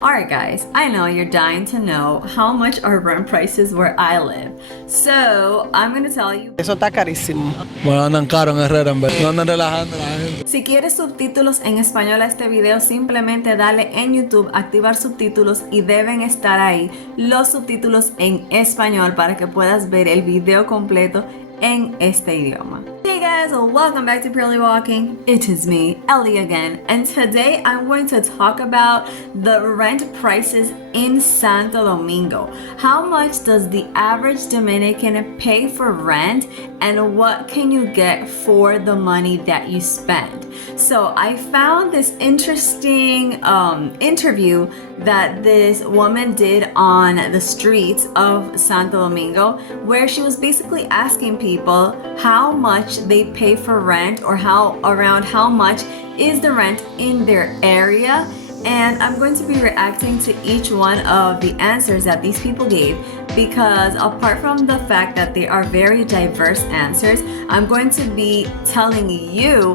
Alright guys, I know you're dying to know how much are rent prices where I live. So, I'm gonna tell you. Eso está carísimo. Bueno, andan caro en Herrera, en verdad. No andan relajando a la gente. Si quieres subtítulos en español a este video, simplemente dale en YouTube, activar subtítulos y deben estar ahí los subtítulos en español para que puedas ver el video completo en este idioma. Hey guys, welcome back to Purely Walking. It is me, Ellie again, and today I'm going to talk about the rent prices in Santo Domingo. How much does the average Dominican pay for rent, and what can you get for the money that you spend? So I found this interesting interview that this woman did on the streets of Santo Domingo, where she was basically asking people how much they pay for rent, or around how much is the rent in their area. And I'm going to be reacting to each one of the answers that these people gave, because apart from the fact that they are very diverse answers, I'm going to be telling you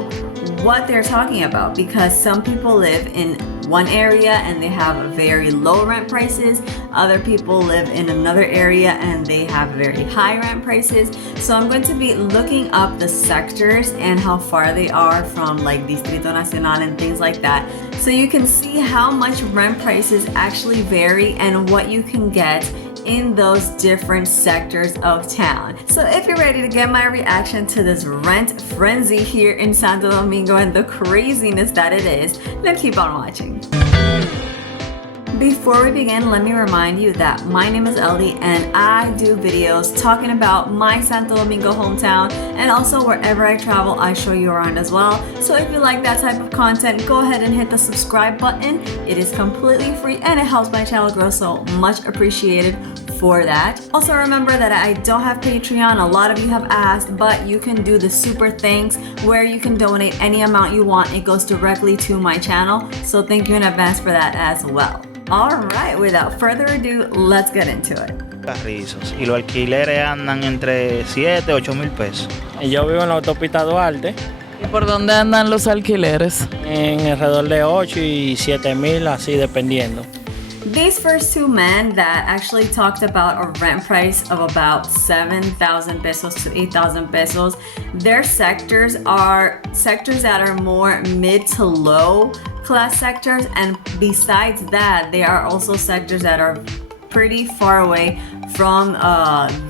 what they're talking about, because some people live in one area and they have very low rent prices. Other people live in another area and they have very high rent prices. So I'm going to be looking up the sectors and how far they are from like Distrito Nacional and things like that, so you can see how much rent prices actually vary and what you can get in those different sectors of town. So if you're ready to get my reaction to this rent frenzy here in Santo Domingo and the craziness that it is, then keep on watching. Before we begin, let me remind you that my name is Ellie and I do videos talking about my Santo Domingo hometown, and also wherever I travel I show you around as well. So if you like that type of content, go ahead and hit the subscribe button. It is completely free and it helps my channel grow, so much appreciated for that. Also remember that I don't have Patreon. A lot of you have asked, but you can do the super thanks where you can donate any amount you want. It goes directly to my channel, so thank you in advance for that as well. Alright, without further ado, let's get into it. Carrizos, y los alquileres andan entre 7 y 8 mil pesos. Yo vivo en la autopista Duarte, ¿Y por dónde andan los alquileres? en alrededor de 8 y 7 mil, así dependiendo. These first two men that actually talked about a rent price of about 7,000 pesos to 8,000 pesos, their sectors are sectors that are more mid to low class sectors, and besides that, they are also sectors that are pretty far away from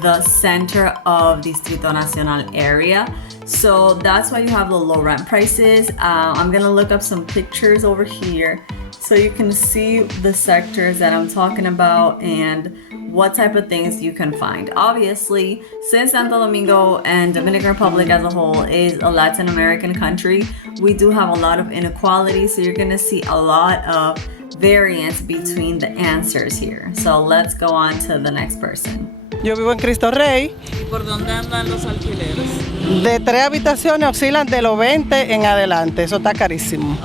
the center of Distrito Nacional area. So that's why you have the low rent prices. I'm gonna look up some pictures over here so you can see the sectors that I'm talking about and what type of things you can find. Obviously, since Santo Domingo and Dominican Republic as a whole is a Latin American country, we do have a lot of inequality, so you're gonna see a lot of variance between the answers here. So let's go on to the next person. Yo vivo en Cristo Rey. ¿Y por dónde andan los alquileres? De 3 habitaciones oscilan de los 20 en adelante. Eso está carísimo.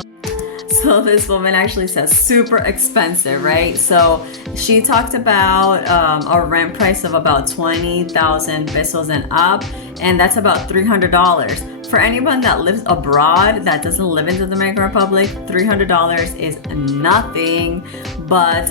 So this woman actually says super expensive, right? So she talked about a rent price of about 20,000 pesos and up, and that's about $300. For anyone that lives abroad that doesn't live in the Dominican Republic, $300 is nothing, but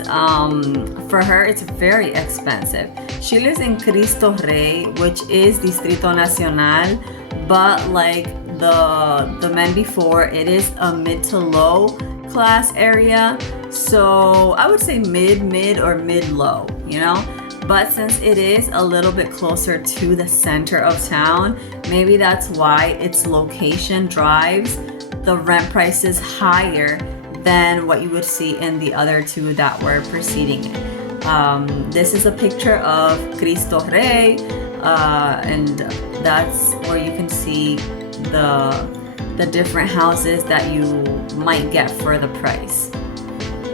for her it's very expensive. She lives in Cristo Rey, which is Distrito Nacional, but like the men before, it is a mid to low class area. So I would say mid or mid-low, you know? But since it is a little bit closer to the center of town, maybe that's why its location drives the rent prices higher than what you would see in the other two that were preceding it. This is a picture of Cristo Rey, and that's where you can see the different houses that you might get for the price.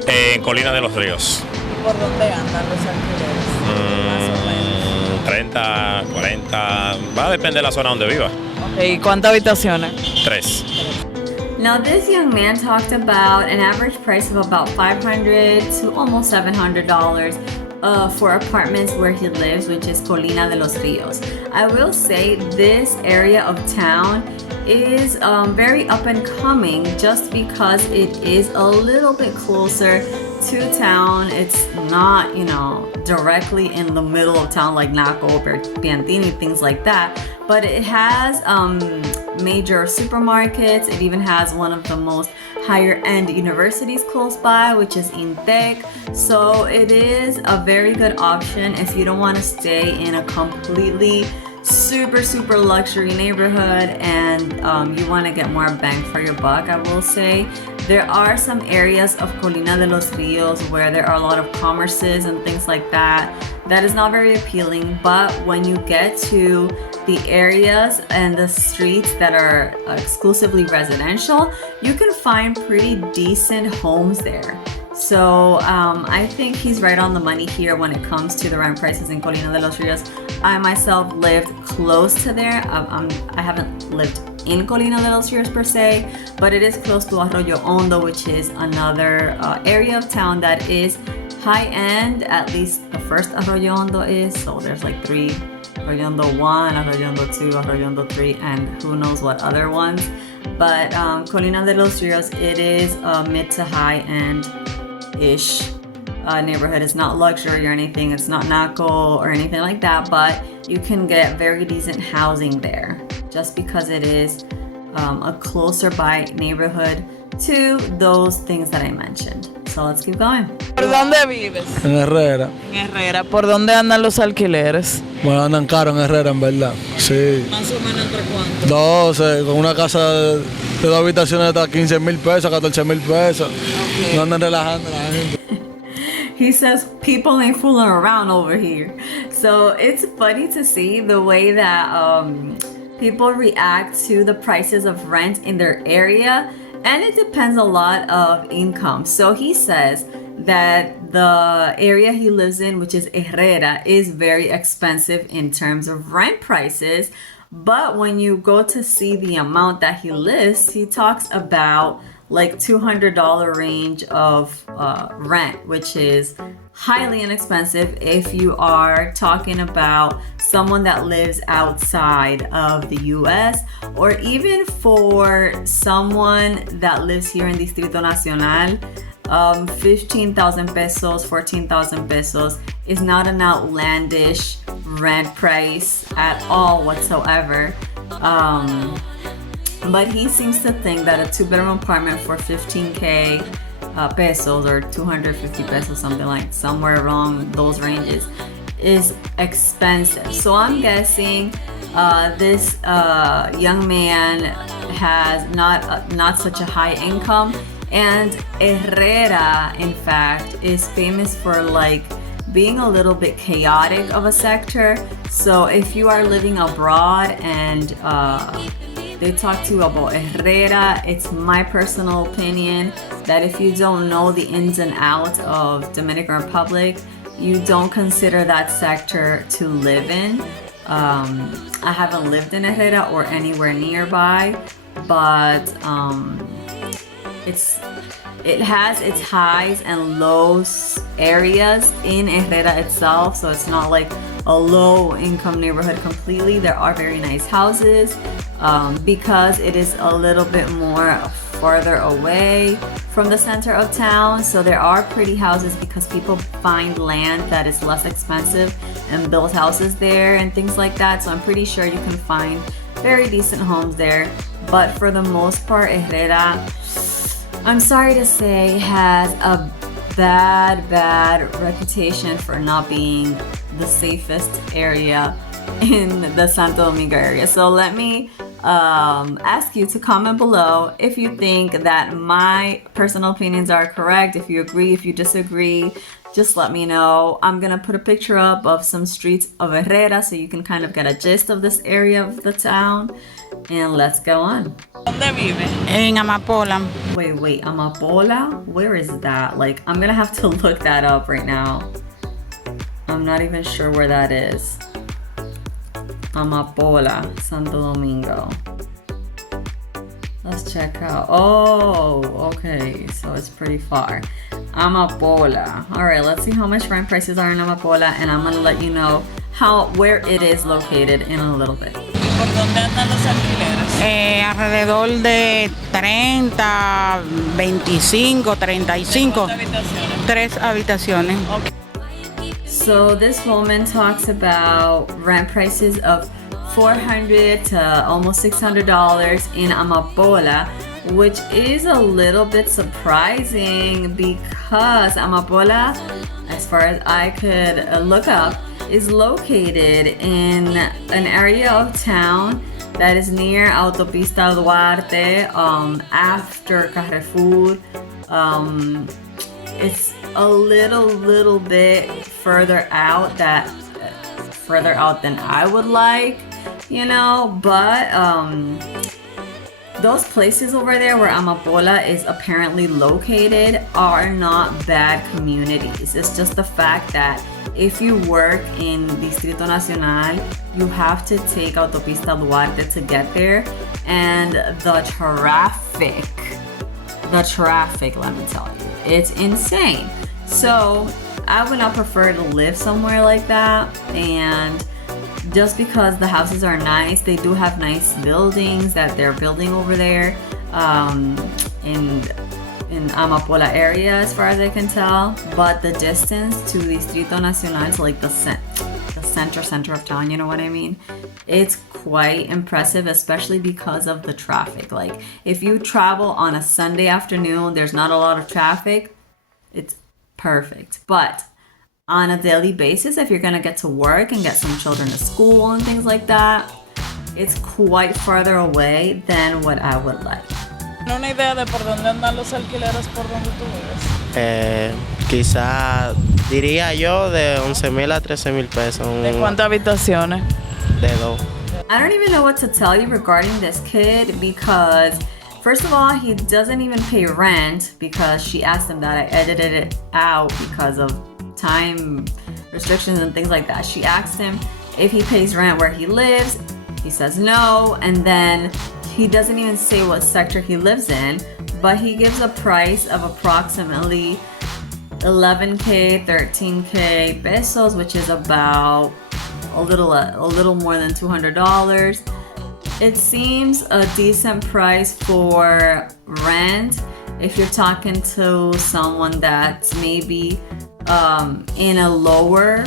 En Colina de los Ríos. ¿Y por dónde andan los alquileres? Más o menos. 30, 40, va a depender de la zona donde viva. ¿Y cuántas habitaciones? 3. Now this young man talked about an average price of about $500 to almost $700 for apartments where he lives, which is Colina de los Ríos. I will say this area of town is very up and coming just because it is a little bit closer to town. It's not, directly in the middle of town like Naco or Piantini, things like that. But it has major supermarkets. It even has one of the most higher end universities close by, which is INTEC. So it is a very good option if you don't want to stay in a completely super luxury neighborhood and you want to get more bang for your buck. I will say there are some areas of Colina de los Rios where there are a lot of commerces and things like that. That is not very appealing, but when you get to the areas and the streets that are exclusively residential, you can find pretty decent homes there. So I think he's right on the money here when it comes to the rent prices in Colina de los Rios. I myself lived close to there. I haven't lived in Colina de los Rios per se, but it is close to Arroyo Hondo, which is another area of town that is high end. At least the first Arroyo Hondo is. So there's like 3, Arroyo Hondo 1, Arroyo Hondo 2, Arroyo Hondo 3, and who knows what other ones. But Colina de los Rios, it is mid to high end ish neighborhood. It's not luxury or anything. It's not Naco or anything like that, but you can get very decent housing there just because it is a closer by neighborhood to those things that I mentioned. So let's keep going. ¿Por dónde vives? En Herrera. En Herrera. ¿Por dónde andan los alquileres? Bueno, andan caros en Herrera, en verdad. Sí. Más o menos entre cuánto. 12, con una casa de 2 habitaciones hasta 15,000 pesos, 14,000 pesos. Okay. No andan relajando la gente. He says people ain't fooling around over here. So it's funny to see the way that people react to the prices of rent in their area, and it depends a lot of income. So he says that the area he lives in, which is Herrera, is very expensive in terms of rent prices. But when you go to see the amount that he lists, he talks about like $200 range of rent, which is highly inexpensive if you are talking about someone that lives outside of the US, or even for someone that lives here in Distrito Nacional. 15,000 pesos, 14,000 pesos is not an outlandish rent price at all whatsoever. But he seems to think that a 2-bedroom apartment for 15K pesos or 250 pesos, somewhere along those ranges, is expensive. So I'm guessing this young man has not such a high income, and Herrera, in fact, is famous for being a little bit chaotic of a sector. So if you are living abroad and they talk to you about Herrera, it's my personal opinion that if you don't know the ins and outs of Dominican Republic, you don't consider that sector to live in. I haven't lived in Herrera or anywhere nearby, but it has its highs and lows areas in Herrera itself, so it's not like a low income neighborhood completely. There are very nice houses because it is a little bit more farther away from the center of town, so there are pretty houses because people find land that is less expensive and build houses there and things like that. So I'm pretty sure you can find very decent homes there, but for the most part, Herrera, I'm sorry to say, has a bad reputation for not being the safest area in the Santo Domingo area. So let me ask you to comment below if you think that my personal opinions are correct, if you agree, if you disagree. Just let me know. I'm gonna put a picture up of some streets of Herrera so you can kind of get a gist of this area of the town. And let's go on. ¿Dónde vive? En Amapola. Wait, Amapola? Where is that? I'm gonna have to look that up right now. I'm not even sure where that is. Amapola, Santo Domingo. Let's check out. Oh, okay, so it's pretty far. Amapola. All right, let's see how much rent prices are in Amapola, and I'm gonna let you know where it is located in a little bit. por dónde andan los alquileres? Alrededor de 30, 25, 35. ¿Cuántas habitaciones? 3 habitaciones. So this woman talks about rent prices of $400 to almost $600 in Amapola, which is a little bit surprising because Amapola, as far as I could look up, is located in an area of town that is near Autopista Duarte, after Carrefour. It's a little bit further out than I would like, you know, but those places over there where Amapola is apparently located are not bad communities. It's just the fact that if you work in Distrito Nacional, you have to take Autopista Duarte to get there, and the traffic, let me tell you, it's insane. So I would not prefer to live somewhere like that, and just because the houses are nice, they do have nice buildings that they're building over there in Amapola area, as far as I can tell. But the distance to Distrito Nacional, to like the center of town, you know what I mean? It's quite impressive, especially because of the traffic. Like if you travel on a Sunday afternoon, there's not a lot of traffic, it's perfect. But on a daily basis, if you're gonna get to work and get some children to school and things like that, it's quite farther away than what I would like. ¿Tiene una idea de por dónde andan los alquileres por donde tú vives? Quizá diría yo de 11,000 a 13,000 pesos. ¿De cuántas habitaciones? De 2. I don't even know what to tell you regarding this kid because first of all, he doesn't even pay rent because she asked him that. I edited it out because of time restrictions and things like that. She asked him if he pays rent where he lives. He says no, and then he doesn't even say what sector he lives in, but he gives a price of approximately 11K, 13K pesos, which is about a little more than $200. It seems a decent price for rent if you're talking to someone that's maybe in a lower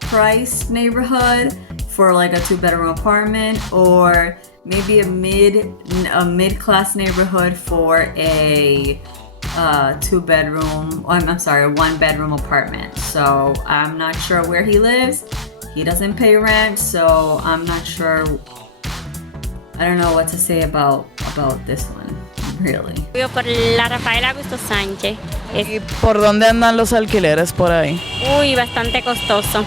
price neighborhood for like a 2-bedroom apartment, or maybe a mid-class neighborhood for a 1-bedroom apartment. So I'm not sure where he lives. He doesn't pay rent, so I'm not sure. I don't know what to say about this one, really. Vivo por la Rafael Augusto Sánchez. ¿Y por dónde andan los alquileres por ahí? Uy, bastante costoso.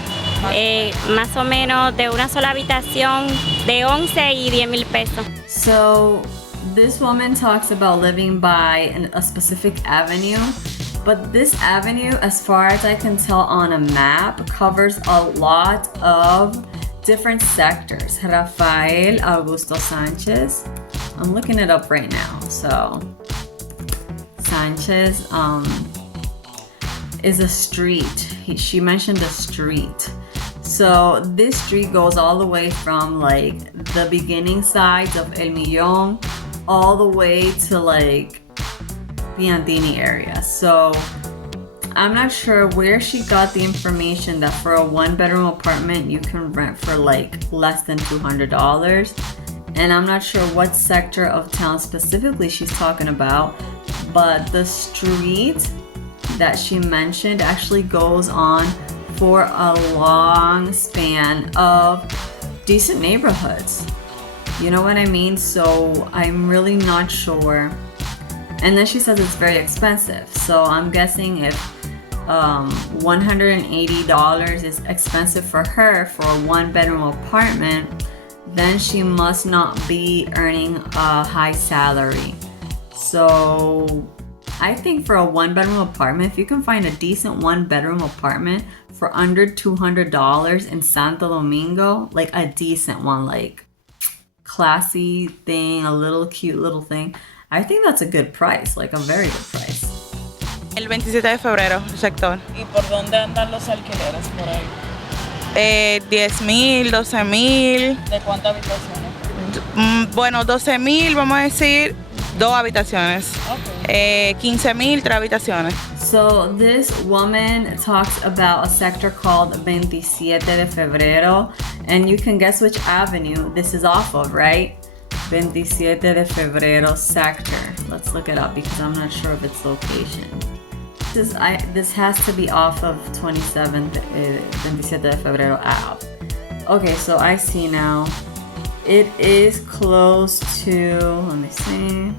Más o menos de una sola habitación de 11 y 10,000 pesos. So this woman talks about living by a specific avenue, but this avenue, as far as I can tell on a map, covers a lot of different sectors. Rafael Augusto Sanchez. I'm looking it up right now. So Sanchez is a street. She mentioned a street. So this street goes all the way from like the beginning sides of El Millón all the way to like Piantini area. So I'm not sure where she got the information that for a 1-bedroom apartment you can rent for like less than $200. And I'm not sure what sector of town specifically she's talking about, but the street that she mentioned actually goes on for a long span of decent neighborhoods. You know what I mean? So I'm really not sure. And then she says it's very expensive. So I'm guessing if $180 is expensive for her for a 1-bedroom apartment, then she must not be earning a high salary. So I think for a 1-bedroom apartment, if you can find a decent 1-bedroom apartment for under $200 in Santo Domingo, like a decent one, like classy thing, a little cute little thing, I think that's a good price, like a very good price. El 27 de febrero, sector. ¿Y por dónde andan los alquileres por ahí? 10,000, 12,000. ¿De cuántas habitaciones? Bueno, 12,000, vamos a decir, 2 habitaciones. 15,000, 3 habitaciones. So this woman talks about a sector called 27 de Febrero, and you can guess which avenue this is off of, right? 27 de Febrero sector. Let's look it up because I'm not sure of its location. This has to be off of 27 de Febrero Ave. Okay, so I see now. It is close to, let me see.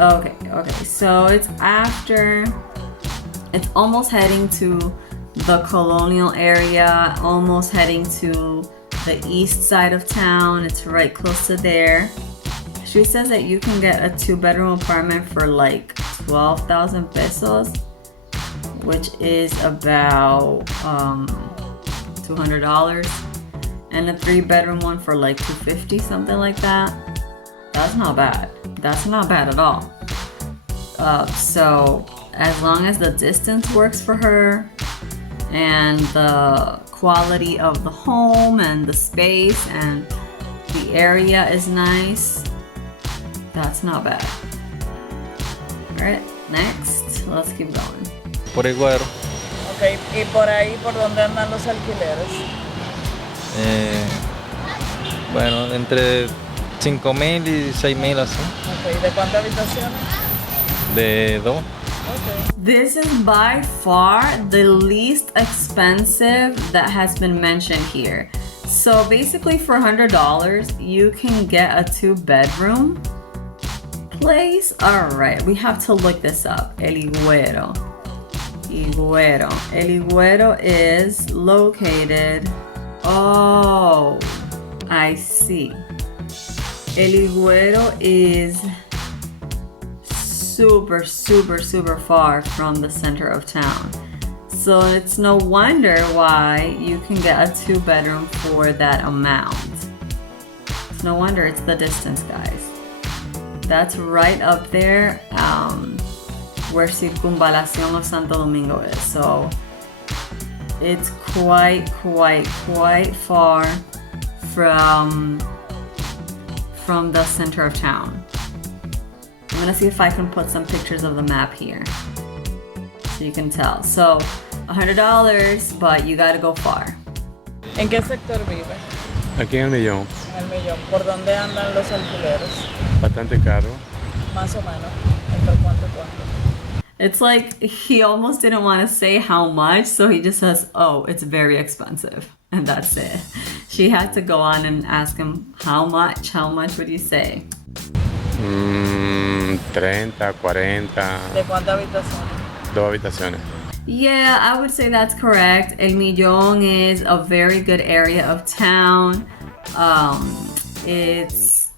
Okay, so it's almost heading to the colonial area, almost heading to the east side of town. It's right close to there. She says that you can get a 2-bedroom apartment for like 12,000 pesos, which is about $200, and a 3-bedroom one for like 250, something like that. That's not bad. That's not bad at all. So as long as the distance works for her and the quality of the home and the space and the area is nice, that's not bad. Alright, next, let's keep going. Por Higuero. Ok, y por ahí, ¿por dónde andan los alquileres? Bueno, entre 5,000 y 6,000 así. Ok, ¿de cuántas habitaciones? De 2. Ok. This is by far the least expensive that has been mentioned here. So basically for $100, you can get a 2-bedroom place. All right, we have to look this up. El Higuero. El Higuero is located. Oh, I see. El Higuero is super far from the center of town. So it's no wonder why you can get a 2-bedroom for that amount. It's no wonder, it's the distance, guys. That's right up there where Circunvalación of Santo Domingo is. So it's quite far from the center of town. I'm gonna see if I can put some pictures of the map here so you can tell. So $100, but you gotta go far. ¿En qué sector vive? Aquí en el Millón. En el Millón. ¿Por dónde andan los alquileres? Bastante caro. Más o menos. ¿Entre cuánto y cuánto? It's like he almost didn't want to say how much, so he just says, oh, it's very expensive. And that's it. She had to go on and ask him, how much? How much would you say? 30, 40. ¿De cuántas habitaciones? 2 habitaciones. Yeah, I would say that's correct. El Millón is a very good area of town. It's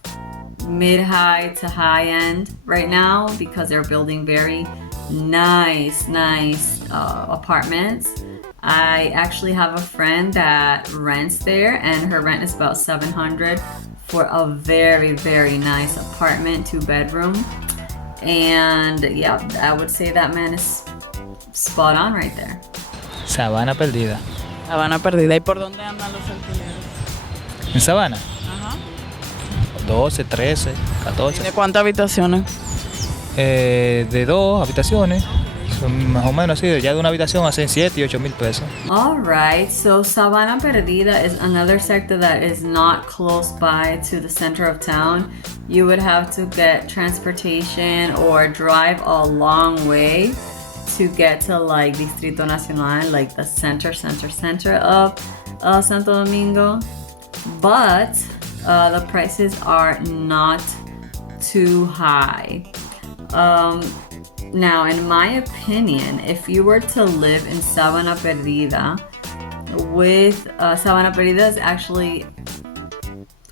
mid-high to high-end right now because they're building very nice apartments. I actually have a friend that rents there, and her rent is about $700 for a very nice apartment, 2-bedroom. And yeah, I would say that man is spot on right there. Sabana Perdida. Sabana Perdida. ¿Y por dónde andan los alquileres? ¿En Sabana? Ajá. 12, 13, 14. ¿De cuántas habitaciones? De 2 habitaciones. Son más o menos así, ya de una habitación hacen 7 y 8 mil pesos. All right, so Sabana Perdida is another sector that is not close by to the center of town. You would have to get transportation or drive a long way to get to like Distrito Nacional, like the center of Santo Domingo. But the prices are not too high. Now, in my opinion, if you were to live in Sabana Perdida, Sabana Perdida is actually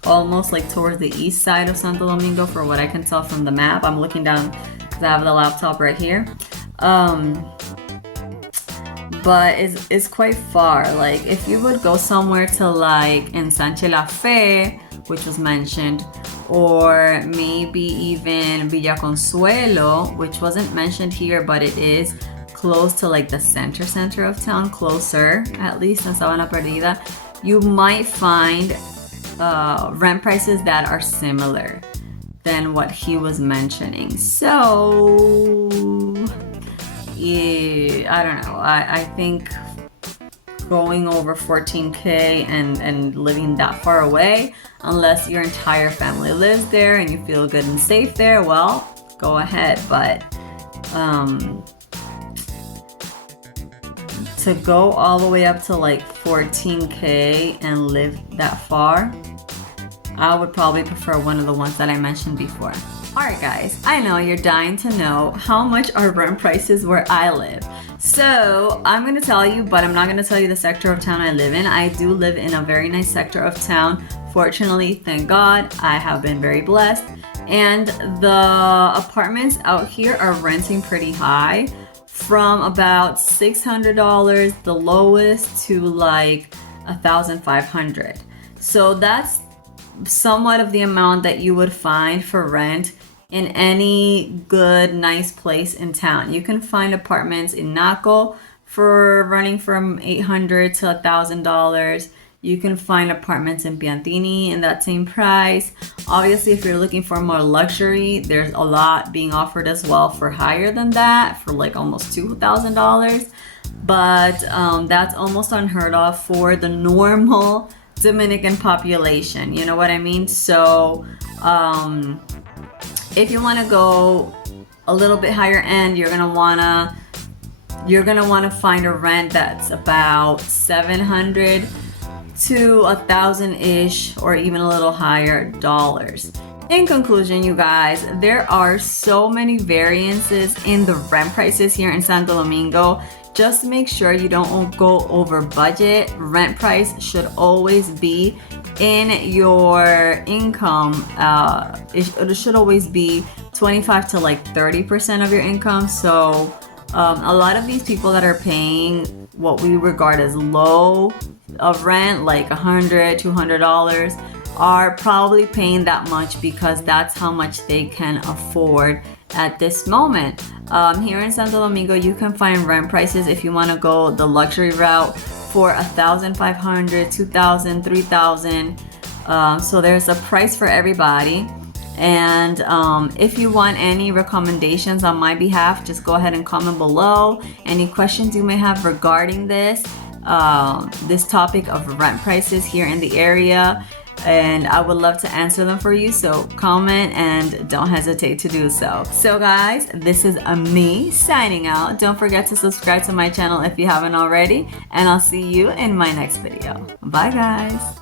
almost like towards the east side of Santo Domingo, for what I can tell from the map. I'm looking down because I have the laptop right here. But it's quite far. Like if you would go somewhere to like Ensanche La Fe, which was mentioned, or maybe even Villa Consuelo, which wasn't mentioned here, but it is close to like the center of town, closer at least than Sabana Perdida, you might find rent prices that are similar than what he was mentioning. So yeah, I don't know. I think going over 14K and living that far away, unless your entire family lives there and you feel good and safe there, well, go ahead. But to go all the way up to like 14K and live that far, I would probably prefer one of the ones that I mentioned before. Alright guys, I know you're dying to know how much are rent prices where I live. So I'm going to tell you, but I'm not going to tell you the sector of town I live in. I do live in a very nice sector of town. Fortunately, thank God, I have been very blessed. And the apartments out here are renting pretty high, from about $600, the lowest, to like $1,500. So that's somewhat of the amount that you would find for rent in any good, nice place in town. You can find apartments in Naco for running from $800 to $1,000. You can find apartments in Piantini in that same price. Obviously, if you're looking for more luxury, there's a lot being offered as well for higher than that, for like almost $2,000. But that's almost unheard of for the normal Dominican population. You know what I mean? So if you want to go a little bit higher end, you're gonna wanna find a rent that's about $700 to $1,000-ish, or even a little higher dollars. In conclusion, you guys, there are so many variances in the rent prices here in Santo Domingo. Just make sure you don't go over budget. Rent price should always be in your income. It should always be 25 to like 30% of your income. So a lot of these people that are paying what we regard as low of rent, like $100, $200, are probably paying that much because that's how much they can afford at this moment. Here in Santo Domingo, you can find rent prices, if you want to go the luxury route, for $1,500, $2,000, $3,000. So there's a price for everybody. And if you want any recommendations on my behalf, just go ahead and comment below. Any questions you may have regarding this topic of rent prices here in the area, and I would love to answer them for you. So comment and don't hesitate to do so. So guys, this is me signing out. Don't forget to subscribe to my channel if you haven't already, and I'll see you in my next video. Bye guys.